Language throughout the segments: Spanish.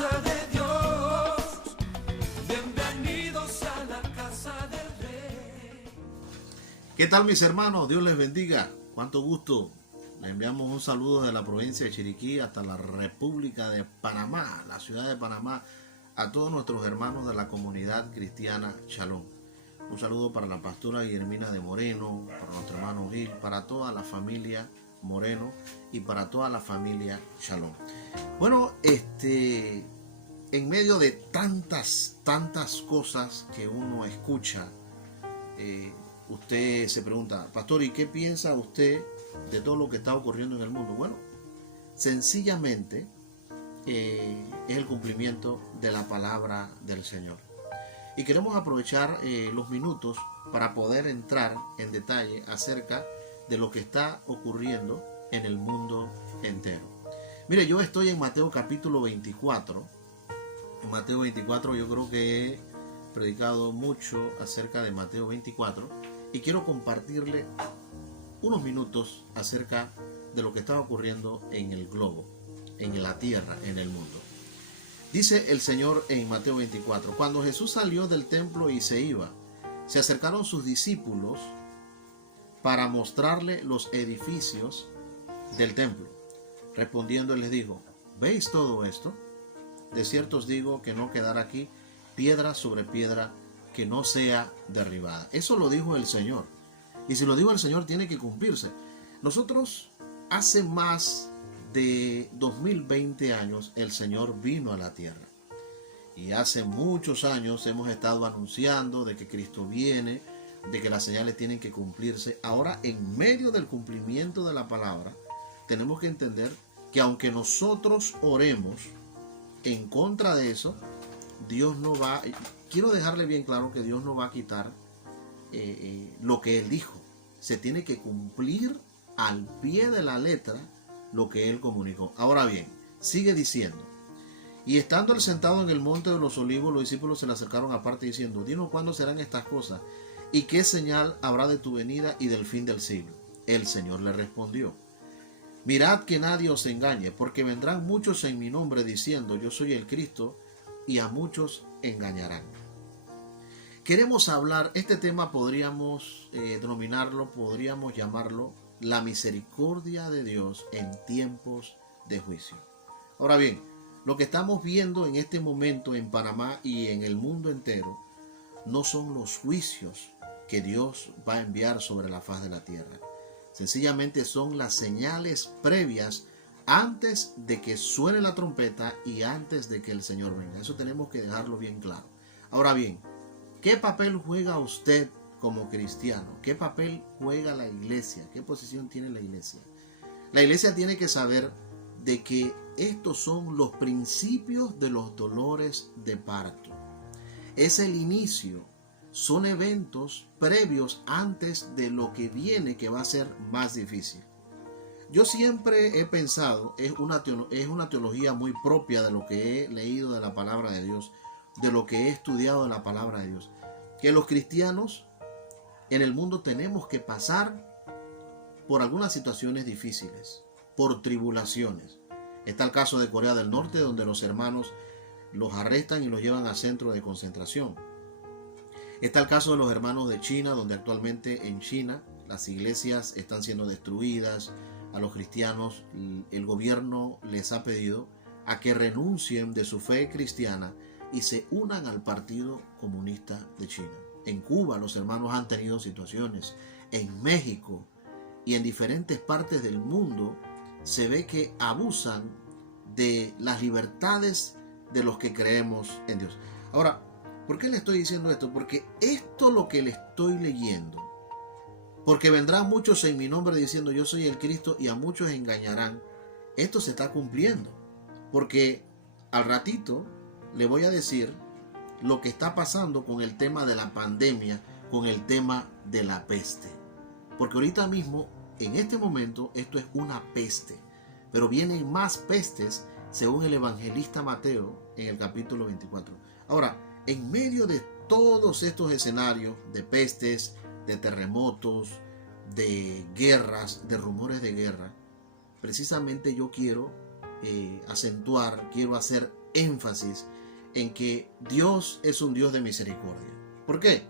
casa de Dios, bienvenidos a la casa del Rey. ¿Qué tal, mis hermanos? Dios les bendiga. Cuánto gusto. Les enviamos un saludo de la provincia de Chiriquí hasta la República de Panamá, la ciudad de Panamá, a todos nuestros hermanos de la comunidad cristiana Shalom. Un saludo para la pastora Guillermina de Moreno, para nuestro hermano Gil, para toda la familia Moreno y para toda la familia Shalom. Bueno, en medio de tantas cosas que uno escucha, usted se pregunta, pastor, ¿y qué piensa usted de todo lo que está ocurriendo en el mundo? Bueno, sencillamente es el cumplimiento de la palabra del Señor. Y queremos aprovechar los minutos para poder entrar en detalle acerca de lo que está ocurriendo en el mundo entero. Mire, yo estoy en Mateo capítulo 24. En Mateo 24 yo creo que he predicado mucho acerca de Mateo 24 y quiero compartirle unos minutos acerca de lo que está ocurriendo en el globo, en la tierra, en el mundo. Dice el Señor en Mateo 24, cuando Jesús salió del templo y se iba, se acercaron sus discípulos para mostrarle los edificios del templo. Respondiendo les dijo, ¿veis todo esto? De cierto os digo que no quedará aquí piedra sobre piedra que no sea derribada. Eso lo dijo el Señor. Y si lo dijo el Señor, tiene que cumplirse. Nosotros, hace más de 2020 años, el Señor vino a la tierra. Y hace muchos años hemos estado anunciando de que Cristo viene, de que las señales tienen que cumplirse. Ahora, en medio del cumplimiento de la palabra, tenemos que entender que aunque nosotros oremos en contra de eso, Dios no va... Quiero dejarle bien claro que Dios no va a quitar lo que Él dijo. Se tiene que cumplir al pie de la letra lo que Él comunicó. Ahora bien, sigue diciendo, y estando Él sentado en el monte de los olivos, los discípulos se le acercaron aparte diciendo, dinos cuándo serán estas cosas y qué señal habrá de tu venida y del fin del siglo. El Señor le respondió, mirad que nadie os engañe, porque vendrán muchos en mi nombre diciendo, yo soy el Cristo, y a muchos engañarán. Queremos hablar, este tema podríamos denominarlo, podríamos llamarlo la misericordia de Dios en tiempos de juicio. Ahora bien, lo que estamos viendo en este momento en Panamá y en el mundo entero no son los juicios que Dios va a enviar sobre la faz de la tierra. Sencillamente son las señales previas antes de que suene la trompeta y antes de que el Señor venga. Eso tenemos que dejarlo bien claro. Ahora bien, ¿qué papel juega usted como cristiano? ¿Qué papel juega la iglesia? ¿Qué posición tiene la iglesia? La iglesia tiene que saber de que estos son los principios de los dolores de parto. Es el inicio, son eventos previos antes de lo que viene, que va a ser más difícil. Yo siempre he pensado, es una teología muy propia de lo que he leído de la palabra de Dios, de lo que he estudiado de la palabra de Dios, que los cristianos en el mundo tenemos que pasar por algunas situaciones difíciles, por tribulaciones. Está el caso de Corea del Norte, donde los hermanos los arrestan y los llevan a centros de concentración. Está el caso de los hermanos de China, donde actualmente en China las iglesias están siendo destruidas. A los cristianos el gobierno les ha pedido a que renuncien de su fe cristiana y se unan al Partido Comunista de China. En Cuba los hermanos han tenido situaciones. En México y en diferentes partes del mundo se ve que abusan de las libertades de los que creemos en Dios. Ahora, ¿por qué le estoy diciendo esto? Porque esto lo que le estoy leyendo, porque vendrán muchos en mi nombre diciendo yo soy el Cristo y a muchos engañarán, esto se está cumpliendo. Porque al ratito le voy a decir lo que está pasando con el tema de la pandemia, con el tema de la peste. Porque ahorita mismo, en este momento, esto es una peste. Pero vienen más pestes según el evangelista Mateo en el capítulo 24. Ahora, en medio de todos estos escenarios de pestes, de terremotos, de guerras, de rumores de guerra, precisamente yo quiero acentuar, quiero hacer énfasis en que Dios es un Dios de misericordia. ¿Por qué?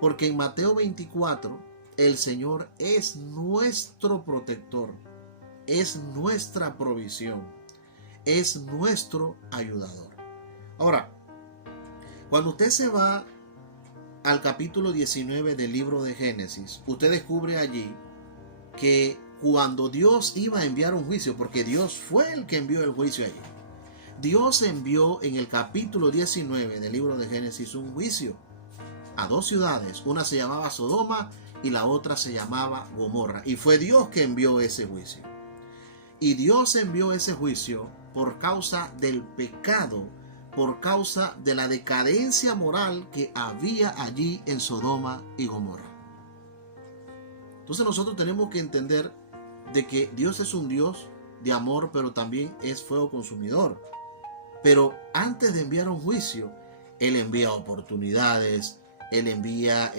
Porque en Mateo 24 el Señor es nuestro protector, es nuestra provisión, es nuestro ayudador. Ahora, cuando usted se va al capítulo 19 del libro de Génesis, usted descubre allí que cuando Dios iba a enviar un juicio, porque Dios fue el que envió el juicio allí, Dios envió en el capítulo 19 del libro de Génesis un juicio a dos ciudades. Una se llamaba Sodoma y la otra se llamaba Gomorra. Y fue Dios que envió ese juicio. Y Dios envió ese juicio por causa del pecado, por causa de la decadencia moral que había allí en Sodoma y Gomorra. Entonces nosotros tenemos que entender de que Dios es un Dios de amor, pero también es fuego consumidor. Pero antes de enviar un juicio, Él envía oportunidades, Él envía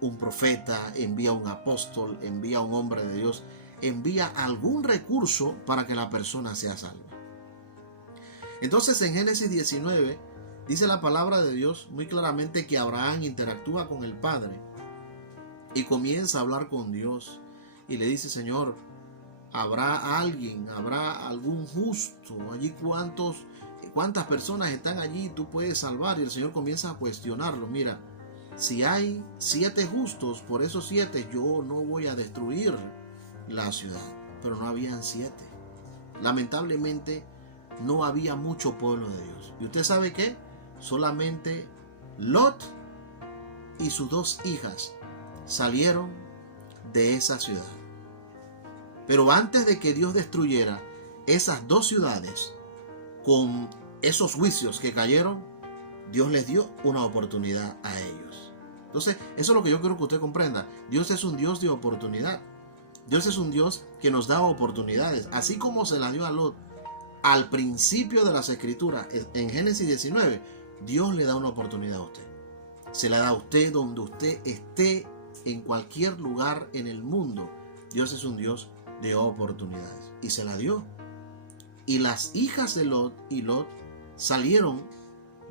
un profeta, envía un apóstol, envía un hombre de Dios, envía algún recurso para que la persona sea salva. Entonces en Génesis 19 dice la palabra de Dios muy claramente que Abraham interactúa con el Padre y comienza a hablar con Dios y le dice: Señor, ¿habrá alguien, habrá algún justo allí? ¿Cuántas personas están allí? Tú puedes salvar. Y el Señor comienza a cuestionarlo. Mira, si hay 7 justos, por esos 7 yo no voy a destruir la ciudad. Pero no habían 7. Lamentablemente no había mucho pueblo de Dios. ¿Y usted sabe qué? Solamente Lot y sus 2 hijas salieron de esa ciudad. Pero antes de que Dios destruyera esas 2 ciudades con esos juicios que cayeron, Dios les dio una oportunidad a ellos. Entonces, eso es lo que yo quiero que usted comprenda. Dios es un Dios de oportunidad. Dios es un Dios que nos da oportunidades. Así como se la dio a Lot al principio de las Escrituras, en Génesis 19, Dios le da una oportunidad a usted. Se la da a usted donde usted esté, en cualquier lugar en el mundo. Dios es un Dios de oportunidades. Y se la dio. Y las hijas de Lot y Lot salieron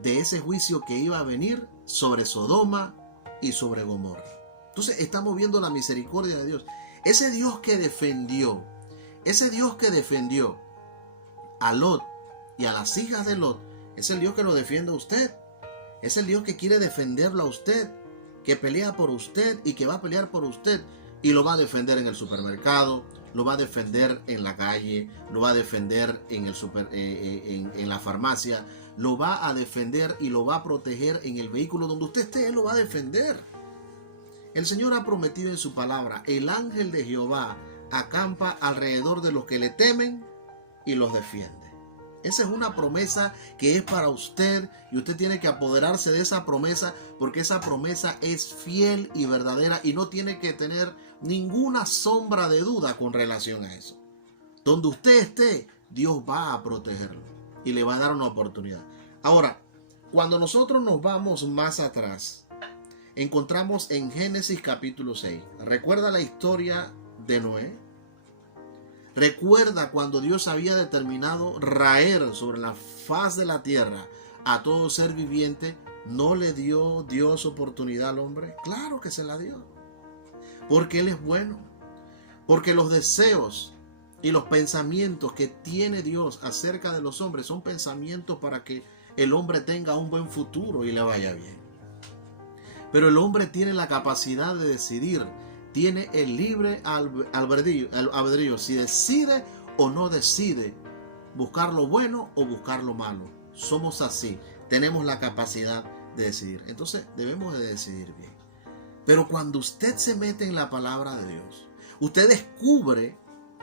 de ese juicio que iba a venir sobre Sodoma y sobre Gomorra. Entonces estamos viendo la misericordia de Dios. Ese Dios que defendió a Lot y a las hijas de Lot, es el Dios que lo defiende a usted. Es el Dios que quiere defenderlo a usted, que pelea por usted y que va a pelear por usted. Y lo va a defender en el supermercado, lo va a defender en la calle, lo va a defender en la farmacia, lo va a defender y lo va a proteger en el vehículo donde usted esté. Él lo va a defender. El Señor ha prometido en su palabra: el ángel de Jehová acampa alrededor de los que le temen y los defiende. Esa es una promesa que es para usted, y usted tiene que apoderarse de esa promesa, porque esa promesa es fiel y verdadera y no tiene que tener ninguna sombra de duda con relación a eso. Donde usted esté, Dios va a protegerlo y le va a dar una oportunidad. Ahora, cuando nosotros nos vamos más atrás, encontramos en Génesis capítulo 6. ¿Recuerda la historia de Noé? ¿Recuerda cuando Dios había determinado raer sobre la faz de la tierra a todo ser viviente? ¿No le dio Dios oportunidad al hombre? Claro que se la dio. Porque Él es bueno. Porque los deseos y los pensamientos que tiene Dios acerca de los hombres son pensamientos para que el hombre tenga un buen futuro y le vaya bien. Pero el hombre tiene la capacidad de decidir. Tiene el libre albedrío, si decide o no decide buscar lo bueno o buscar lo malo. Somos así, tenemos la capacidad de decidir. Entonces debemos de decidir bien. Pero cuando usted se mete en la palabra de Dios, usted descubre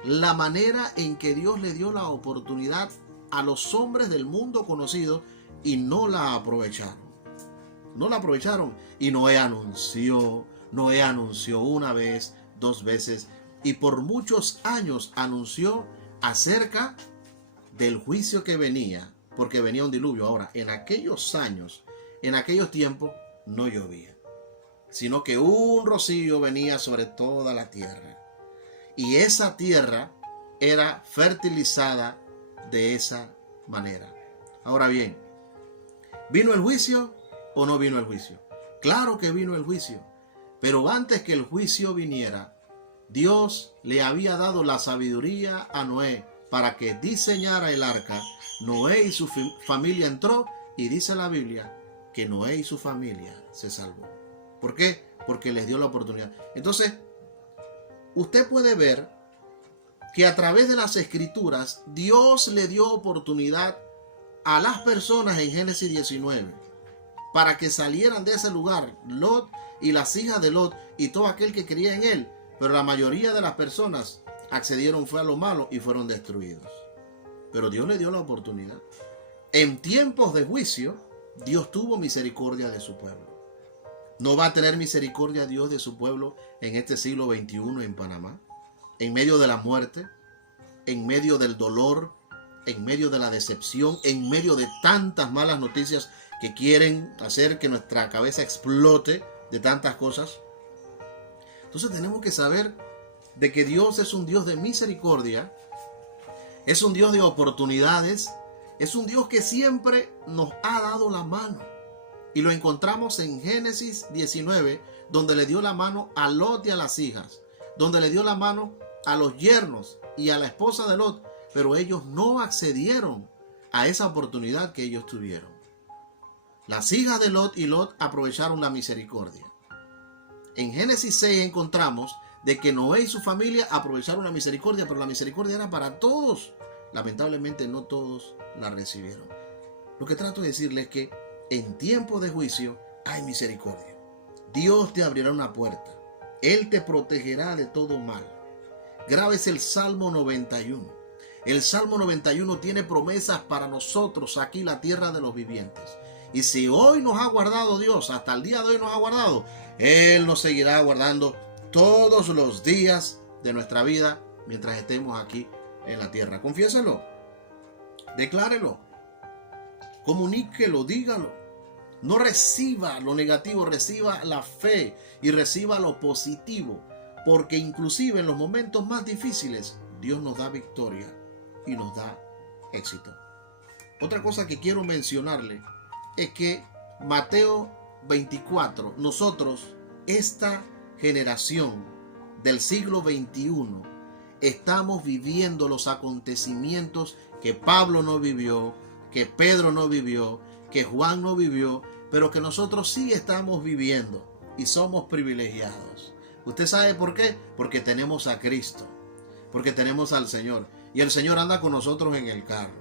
la manera en que Dios le dio la oportunidad a los hombres del mundo conocido y no la aprovecharon. No la aprovecharon. Y Noé anunció una vez, 2 veces, y por muchos años anunció acerca del juicio que venía, porque venía un diluvio. Ahora, en aquellos años, en aquellos tiempos, no llovía, sino que un rocío venía sobre toda la tierra. Y esa tierra era fertilizada de esa manera. Ahora bien, ¿vino el juicio o no vino el juicio? Claro que vino el juicio, pero antes que el juicio viniera, Dios le había dado la sabiduría a Noé para que diseñara el arca. Noé y su familia entró y dice la Biblia que Noé y su familia se salvó. ¿Por qué? Porque les dio la oportunidad. Entonces, usted puede ver que a través de las escrituras Dios le dio oportunidad a las personas en Génesis 19 para que salieran de ese lugar, Lot y las hijas de Lot y todo aquel que creía en él. Pero la mayoría de las personas accedieron fue a lo malo y fueron destruidos. Pero Dios le dio la oportunidad. En tiempos de juicio, Dios tuvo misericordia de su pueblo. ¿No va a tener misericordia Dios de su pueblo en este siglo XXI en Panamá? En medio de la muerte, en medio del dolor, en medio de la decepción, en medio de tantas malas noticias que quieren hacer que nuestra cabeza explote de tantas cosas. Entonces tenemos que saber de que Dios es un Dios de misericordia, es un Dios de oportunidades, es un Dios que siempre nos ha dado la mano. Y lo encontramos en Génesis 19, donde le dio la mano a Lot y a las hijas, donde le dio la mano a los yernos y a la esposa de Lot, pero ellos no accedieron a esa oportunidad que ellos tuvieron. Las hijas de Lot y Lot aprovecharon la misericordia. En Génesis 6 encontramos de que Noé y su familia aprovecharon la misericordia, pero la misericordia era para todos. Lamentablemente no todos la recibieron. Lo que trato de decirles es que en tiempo de juicio hay misericordia. Dios te abrirá una puerta. Él te protegerá de todo mal. Grábese el Salmo 91. El Salmo 91 tiene promesas para nosotros aquí, la tierra de los vivientes. Y si hoy nos ha guardado Dios, hasta el día de hoy nos ha guardado, Él nos seguirá guardando todos los días de nuestra vida mientras estemos aquí en la tierra. Confiéselo, declárelo, comuníquelo, dígalo. No reciba lo negativo, reciba la fe y reciba lo positivo, porque inclusive en los momentos más difíciles Dios nos da victoria y nos da éxito. Otra cosa que quiero mencionarle es que Mateo 24, nosotros, esta generación del siglo XXI, estamos viviendo los acontecimientos que Pablo no vivió, que Pedro no vivió, que Juan no vivió, pero que nosotros sí estamos viviendo y somos privilegiados. ¿Usted sabe por qué? Porque tenemos a Cristo, porque tenemos al Señor, y el Señor anda con nosotros en el carro.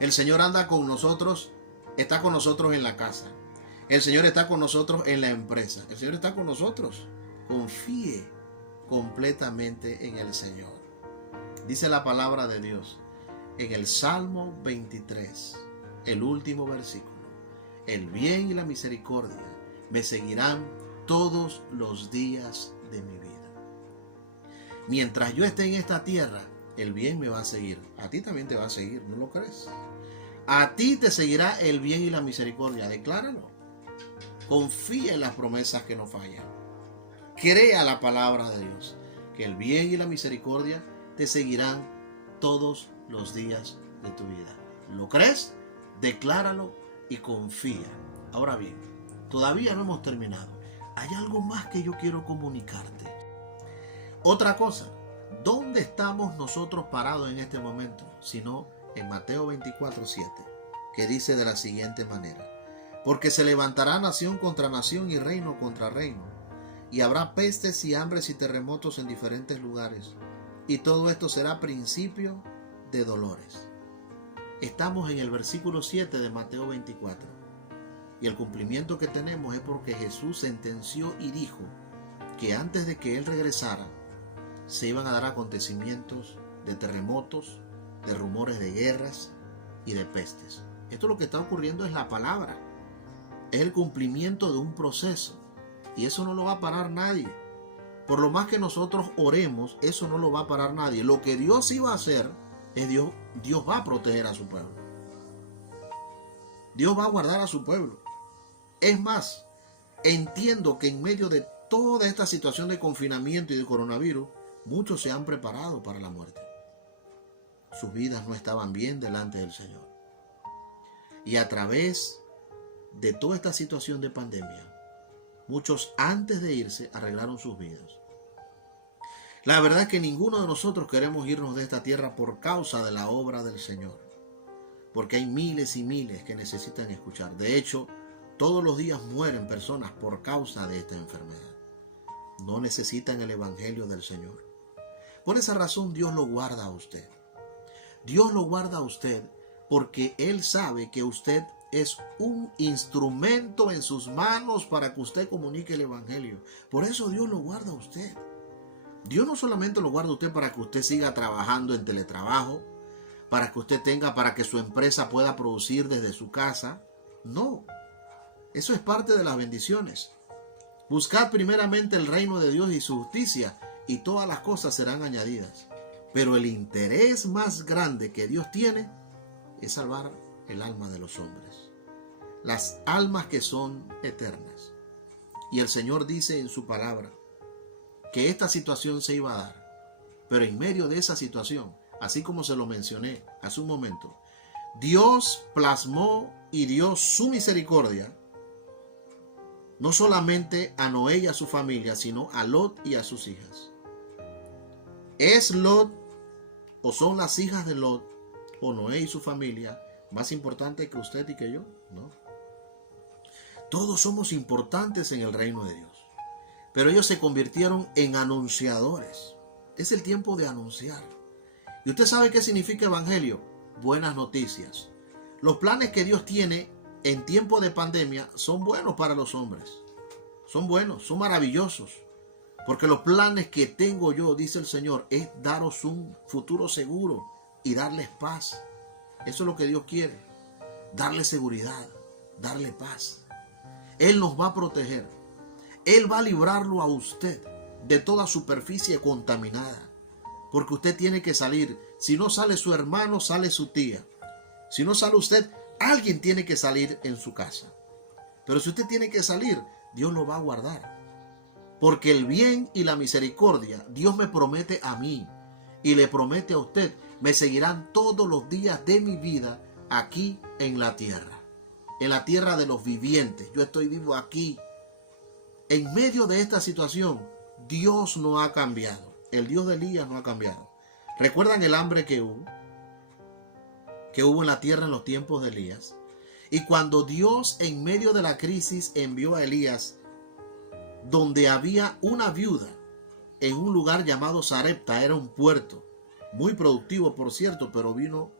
El Señor anda con nosotros, está con nosotros en la casa. El Señor está con nosotros en la empresa. El Señor está con nosotros. Confíe completamente en el Señor. Dice la palabra de Dios en el Salmo 23, el último versículo: el bien y la misericordia me seguirán todos los días de mi vida. Mientras yo esté en esta tierra, el bien me va a seguir. A ti también te va a seguir, ¿no lo crees? A ti te seguirá el bien y la misericordia. Decláralo. Confía en las promesas que no fallan. Crea la palabra de Dios, que el bien y la misericordia te seguirán todos los días de tu vida. ¿Lo crees? Decláralo y confía. Ahora bien, todavía no hemos terminado. Hay algo más que yo quiero comunicarte. Otra cosa, ¿dónde estamos nosotros parados en este momento? Sino en Mateo 24:7, que dice de la siguiente manera: porque se levantará nación contra nación y reino contra reino, y habrá pestes y hambres y terremotos en diferentes lugares, y todo esto será principio de dolores. Estamos en el versículo 7 de Mateo 24, y el cumplimiento que tenemos es porque Jesús sentenció y dijo que antes de que Él regresara se iban a dar acontecimientos de terremotos, de rumores de guerras y de pestes. Esto lo que está ocurriendo es la palabra, es el cumplimiento de un proceso, y eso no lo va a parar nadie. Por lo más que nosotros oremos, eso no lo va a parar nadie. Lo que Dios iba a hacer es Dios va a proteger a su pueblo. Dios va a guardar a su pueblo. Es más, entiendo que en medio de toda esta situación de confinamiento y de coronavirus, muchos se han preparado para la muerte. Sus vidas no estaban bien delante del Señor. Y a través de toda esta situación de pandemia, muchos antes de irse arreglaron sus vidas. La verdad es que ninguno de nosotros queremos irnos de esta tierra por causa de la obra del Señor, porque hay miles y miles que necesitan escuchar. De hecho, todos los días mueren personas por causa de esta enfermedad. No necesitan el evangelio del Señor. Por esa razón Dios lo guarda a usted. Dios lo guarda a usted porque Él sabe que usted es un instrumento en sus manos para que usted comunique el evangelio. Por eso Dios lo guarda a usted. Dios no solamente lo guarda a usted para que usted siga trabajando en teletrabajo, para que usted tenga, para que su empresa pueda producir desde su casa. No, eso es parte de las bendiciones. Buscad primeramente el reino de Dios y su justicia, y todas las cosas serán añadidas. Pero el interés más grande que Dios tiene es salvar el alma de los hombres, las almas que son eternas. Y el Señor dice en su palabra que esta situación se iba a dar, pero en medio de esa situación, así como se lo mencioné hace un momento, Dios plasmó y dio su misericordia no solamente a Noé y a su familia, sino a Lot y a sus hijas. ¿Es Lot o son las hijas de Lot o Noé y su familia más importante que usted y que yo? No. Todos somos importantes en el reino de Dios, pero ellos se convirtieron en anunciadores. Es el tiempo de anunciar. ¿Y usted sabe qué significa evangelio? Buenas noticias. Los planes que Dios tiene en tiempo de pandemia son buenos para los hombres. Son buenos, son maravillosos. Porque los planes que tengo yo, dice el Señor, es daros un futuro seguro y darles paz. Eso es lo que Dios quiere. Darle seguridad, darle paz. Él nos va a proteger. Él va a librarlo a usted de toda superficie contaminada. Porque usted tiene que salir. Si no sale su hermano, sale su tía. Si no sale usted, alguien tiene que salir en su casa. Pero si usted tiene que salir, Dios lo va a guardar. Porque el bien y la misericordia, Dios me promete a mí y le promete a usted, me seguirán todos los días de mi vida aquí en la tierra de los vivientes. Yo estoy vivo aquí. En medio de esta situación, Dios no ha cambiado. El Dios de Elías no ha cambiado. ¿Recuerdan el hambre que hubo? Que hubo en la tierra en los tiempos de Elías. Y cuando Dios en medio de la crisis envió a Elías, donde había una viuda en un lugar llamado Sarepta, era un puerto, muy productivo por cierto, pero vino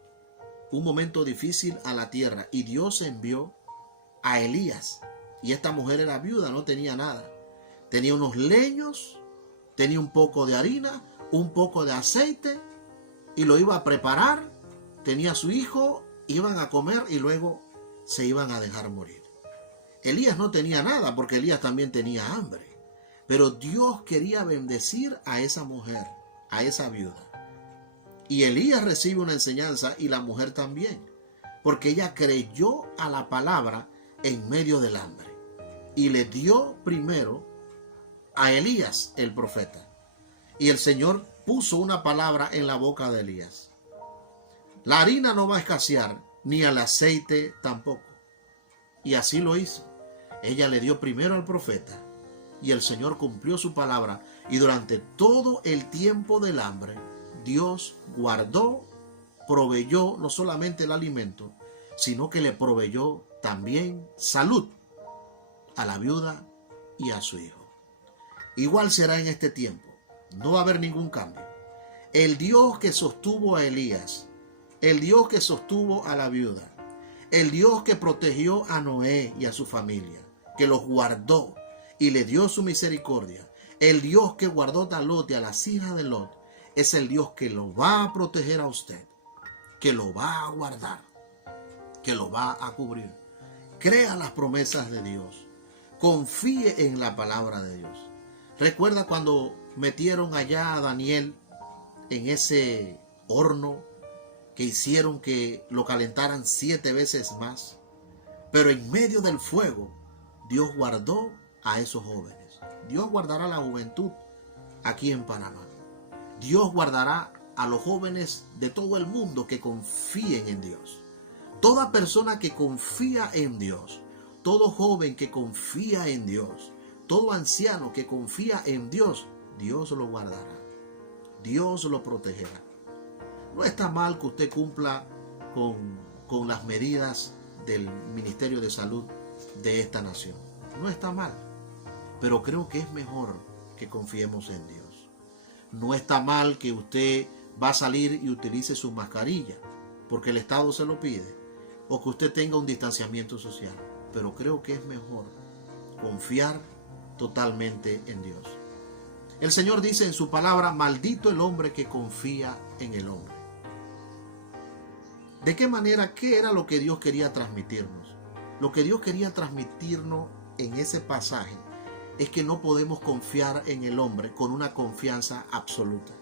un momento difícil a la tierra y Dios envió a Elías. Y esta mujer era viuda, no tenía nada. Tenía unos leños, tenía un poco de harina, un poco de aceite y lo iba a preparar. Tenía a su hijo, iban a comer y luego se iban a dejar morir. Elías no tenía nada porque Elías también tenía hambre. Pero Dios quería bendecir a esa mujer, a esa viuda. Y Elías recibe una enseñanza y la mujer también. Porque ella creyó a la palabra en medio del hambre. Y le dio primero a Elías el profeta. Y el Señor puso una palabra en la boca de Elías. La harina no va a escasear, ni el aceite tampoco. Y así lo hizo. Ella le dio primero al profeta y el Señor cumplió su palabra. Y durante todo el tiempo del hambre, Dios guardó, proveyó no solamente el alimento, sino que le proveyó también salud a la viuda y a su hijo. Igual será en este tiempo. No va a haber ningún cambio. El Dios que sostuvo a Elías, el Dios que sostuvo a la viuda, el Dios que protegió a Noé y a su familia, que los guardó y le dio su misericordia, el Dios que guardó a Lot y a las hijas de Lot, es el Dios que lo va a proteger a usted, que lo va a guardar, que lo va a cubrir. Crea las promesas de Dios, confíe en la palabra de Dios. Recuerda cuando metieron allá a Daniel en ese horno que hicieron que lo calentaran 7 veces más. Pero en medio del fuego, Dios guardó a esos jóvenes. Dios guardará la juventud aquí en Panamá. Dios guardará a los jóvenes de todo el mundo que confíen en Dios. Toda persona que confía en Dios, todo joven que confía en Dios, todo anciano que confía en Dios, Dios lo guardará, Dios lo protegerá. No está mal que usted cumpla con las medidas del Ministerio de Salud de esta nación. No está mal, pero creo que es mejor que confiemos en Dios. No está mal que usted va a salir y utilice su mascarilla porque el Estado se lo pide, o que usted tenga un distanciamiento social, pero creo que es mejor confiar totalmente en Dios. El Señor dice en su palabra: maldito el hombre que confía en el hombre. ¿De qué manera? ¿Qué era lo que Dios quería transmitirnos? Lo que Dios quería transmitirnos en ese pasaje es que no podemos confiar en el hombre con una confianza absoluta.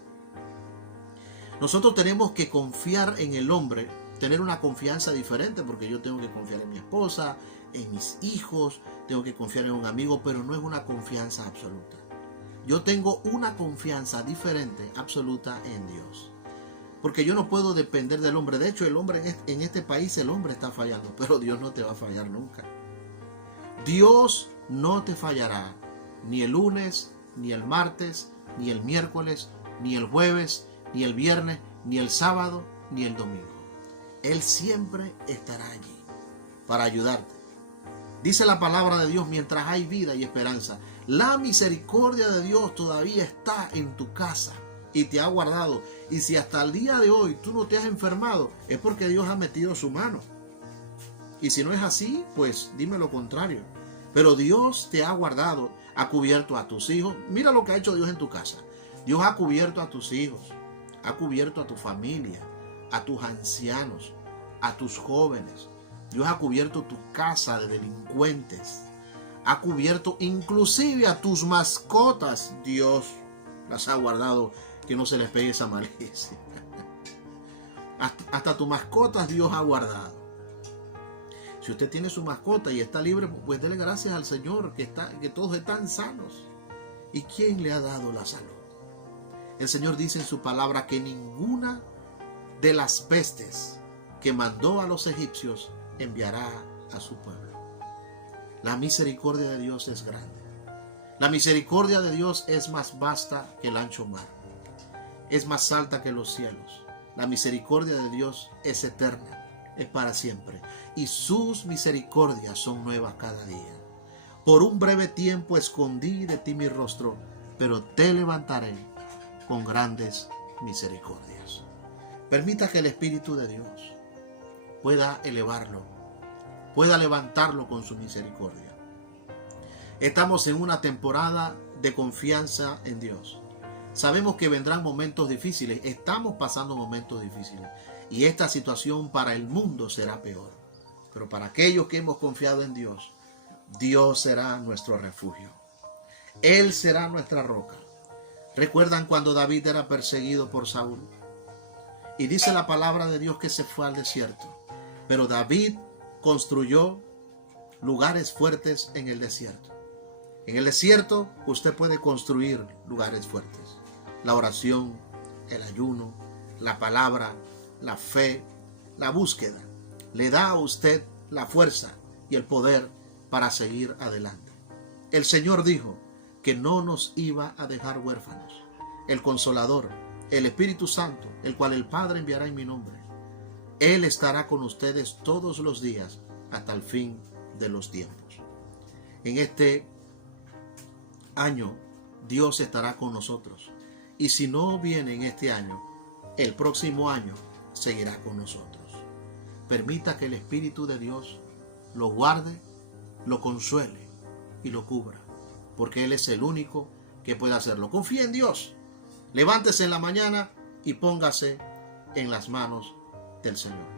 Nosotros tenemos que confiar en el hombre, tener una confianza diferente, porque yo tengo que confiar en mi esposa, en mis hijos, tengo que confiar en un amigo, pero no es una confianza absoluta. Yo tengo una confianza diferente, absoluta en Dios. Porque yo no puedo depender del hombre. De hecho, el hombre en este país, el hombre está fallando, pero Dios no te va a fallar nunca. Dios no te fallará, ni el lunes, ni el martes, ni el miércoles, ni el jueves, ni el viernes, ni el sábado, ni el domingo. Él siempre estará allí para ayudarte. Dice la palabra de Dios: mientras hay vida y esperanza. La misericordia de Dios todavía está en tu casa y te ha guardado. Y si hasta el día de hoy tú no te has enfermado, es porque Dios ha metido su mano. Y si no es así, pues dime lo contrario. Pero Dios te ha guardado, ha cubierto a tus hijos. Mira lo que ha hecho Dios en tu casa. Dios ha cubierto a tus hijos, ha cubierto a tu familia, a tus ancianos, a tus jóvenes. Dios ha cubierto tu casa de delincuentes. Ha cubierto inclusive a tus mascotas. Dios las ha guardado, que no se les pegue esa malicia. Hasta tus mascotas Dios ha guardado. Si usted tiene su mascota y está libre, pues dele gracias al Señor que todos están sanos. ¿Y quién le ha dado la salud? El Señor dice en su palabra que ninguna de las pestes que mandó a los egipcios enviará a su pueblo. La misericordia de Dios es grande. La misericordia de Dios es más vasta que el ancho mar. Es más alta que los cielos. La misericordia de Dios es eterna, es para siempre. Y sus misericordias son nuevas cada día. Por un breve tiempo escondí de ti mi rostro, pero te levantaré con grandes misericordias. Permita que el Espíritu de Dios pueda elevarlo, pueda levantarlo con su misericordia. Estamos en una temporada de confianza en Dios. Sabemos que vendrán momentos difíciles, estamos pasando momentos difíciles y esta situación para el mundo será peor. Pero para aquellos que hemos confiado en Dios, Dios será nuestro refugio. Él será nuestra roca. ¿Recuerdan cuando David era perseguido por Saúl? Y dice la palabra de Dios que se fue al desierto. Pero David construyó lugares fuertes en el desierto. En el desierto usted puede construir lugares fuertes. La oración, el ayuno, la palabra, la fe, la búsqueda, le da a usted la fuerza y el poder para seguir adelante. El Señor dijo que no nos iba a dejar huérfanos. El Consolador, el Espíritu Santo, el cual el Padre enviará en mi nombre. Él estará con ustedes todos los días hasta el fin de los tiempos. En este año Dios estará con nosotros. Y si no viene en este año, el próximo año seguirá con nosotros. Permita que el Espíritu de Dios lo guarde, lo consuele y lo cubra, porque Él es el único que puede hacerlo. Confíe en Dios. Levántese en la mañana y póngase en las manos del Señor.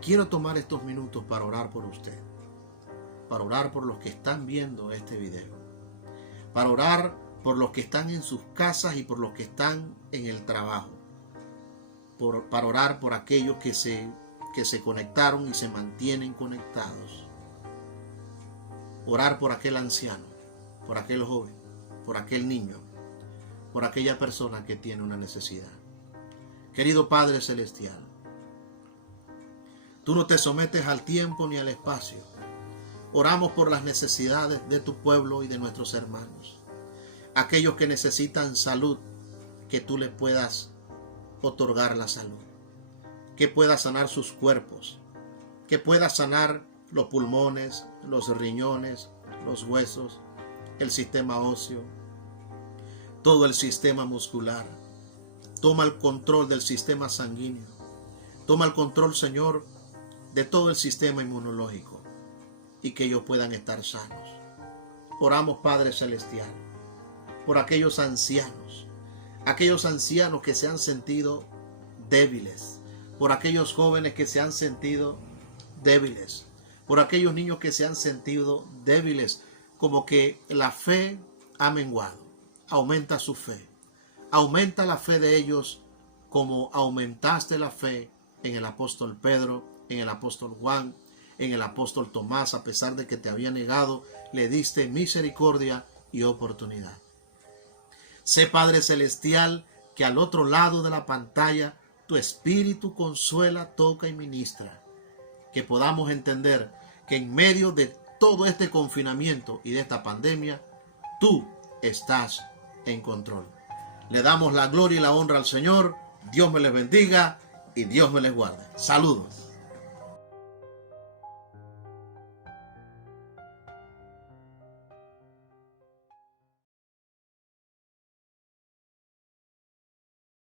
Quiero tomar estos minutos para orar por usted, para orar por los que están viendo este video, para orar por los que están en sus casas y por los que están en el trabajo, para orar por aquellos que se conectaron y se mantienen conectados. Orar por aquel anciano, por aquel joven, por aquel niño, por aquella persona que tiene una necesidad. Querido Padre Celestial, Tú no te sometes al tiempo ni al espacio. Oramos por las necesidades de tu pueblo y de nuestros hermanos. Aquellos que necesitan salud, que tú les puedas otorgar la salud. Que puedas sanar sus cuerpos. Que puedas sanar los pulmones, los riñones, los huesos, el sistema óseo, todo el sistema muscular. Toma el control del sistema sanguíneo. Toma el control, Señor, de todo el sistema inmunológico y que ellos puedan estar sanos. Oramos, Padre Celestial, por aquellos ancianos que se han sentido débiles, por aquellos jóvenes que se han sentido débiles, por aquellos niños que se han sentido débiles, como que la fe ha menguado. Aumenta su fe. Aumenta la fe de ellos como aumentaste la fe en el apóstol Pedro, en el apóstol Juan, en el apóstol Tomás. A pesar de que te había negado, le diste misericordia y oportunidad. Sé, Padre Celestial, que al otro lado de la pantalla tu Espíritu consuela, toca y ministra. Que podamos entender que en medio de todo este confinamiento y de esta pandemia, tú estás en control. Le damos la gloria y la honra al Señor. Dios me les bendiga y Dios me les guarde. Saludos.